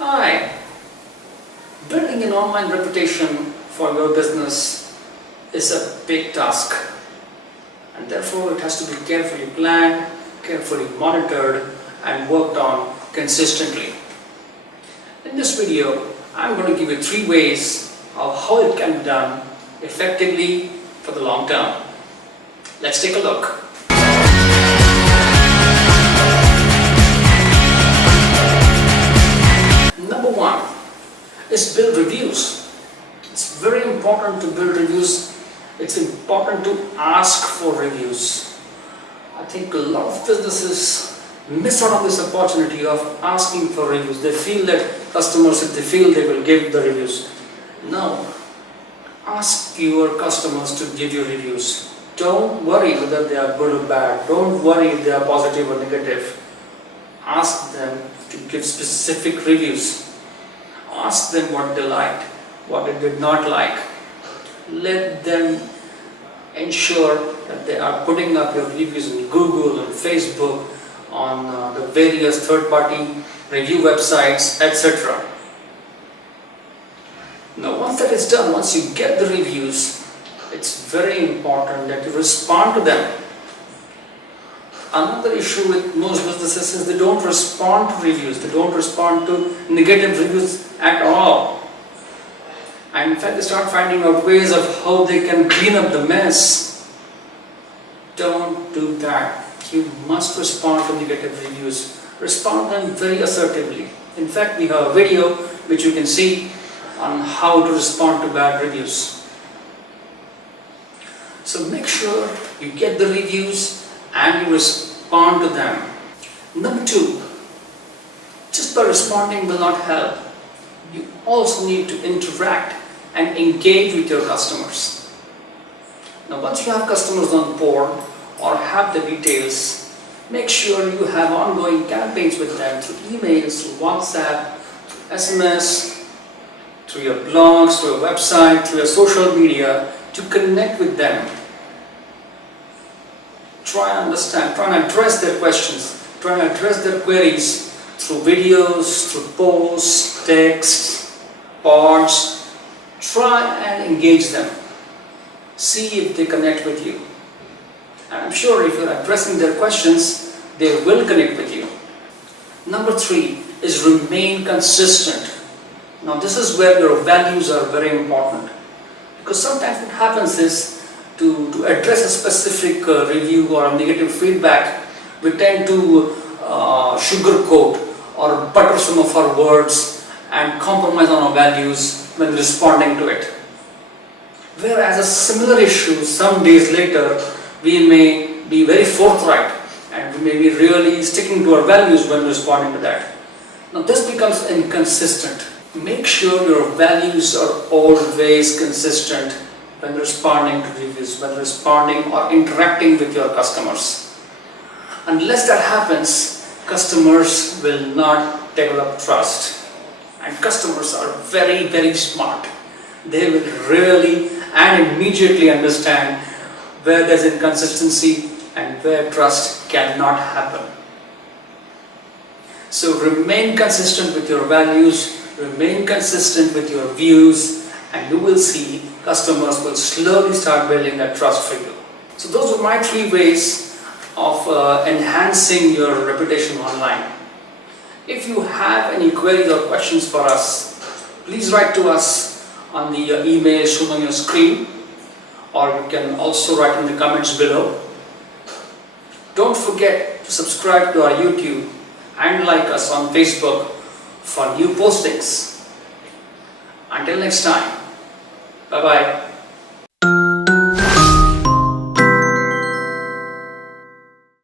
Hi! Building an online reputation for your business is a big task, and therefore it has to be carefully planned, carefully monitored and worked on consistently. In this video, I'm going to give you 3 ways of how it can be done effectively for the long term. Let's take a look. Number 1 is build reviews. It's very important to build reviews. It's important to ask for reviews. I think a lot of businesses miss out on this opportunity of asking for reviews. They feel that customers, if they feel, they will give the reviews. No. Ask your customers to give you reviews. Don't worry whether they are good or bad. Don't worry if they are positive or negative. Ask them to give specific reviews. Ask them what they liked, what they did not like. Let them ensure that they are putting up your reviews in Google, on Facebook, on the various third-party review websites, etc. Now, once that is done, once you get the reviews, it's very important that you respond to them. Another issue with most businesses is they don't respond to reviews. They don't respond to negative reviews at all. And in fact, they start finding out ways of how they can clean up the mess. Don't do that. You must respond to negative reviews. Respond to them very assertively. In fact, we have a video which you can see on how to respond to bad reviews. So make sure you get the reviews and you respond to them. Number 2, just by responding will not help. You also need to interact and engage with your customers. Now, once you have customers on board or have the details, make sure you have ongoing campaigns with them through emails, through WhatsApp, through SMS, through your blogs, through your website, through your social media, to connect with them. Try and understand, try and address their questions, try and address their queries through videos, through posts, texts, pods. Try and engage them. See if they connect with you. And I'm sure if you're addressing their questions, they will connect with you. Number 3 is remain consistent. Now, this is where your values are very important. Because sometimes what happens is, to address a specific review or negative feedback, we tend to sugarcoat or butter some of our words and compromise on our values when responding to it. Whereas a similar issue, some days later, we may be very forthright and we may be really sticking to our values when responding to that. Now, this becomes inconsistent. Make sure your values are always consistent when responding to reviews, when responding or interacting with your customers. Unless that happens, customers will not develop trust. And customers are very, very smart. They will really and immediately understand where there's inconsistency and where trust cannot happen. So remain consistent with your values, remain consistent with your views, and you will see customers will slowly start building that trust for you. So those are my 3 ways of enhancing your reputation online. If you have any queries or questions for us, please write to us on the email shown on your screen, or you can also write in the comments below. Don't forget to subscribe to our YouTube and like us on Facebook for new postings. Until next time, bye-bye.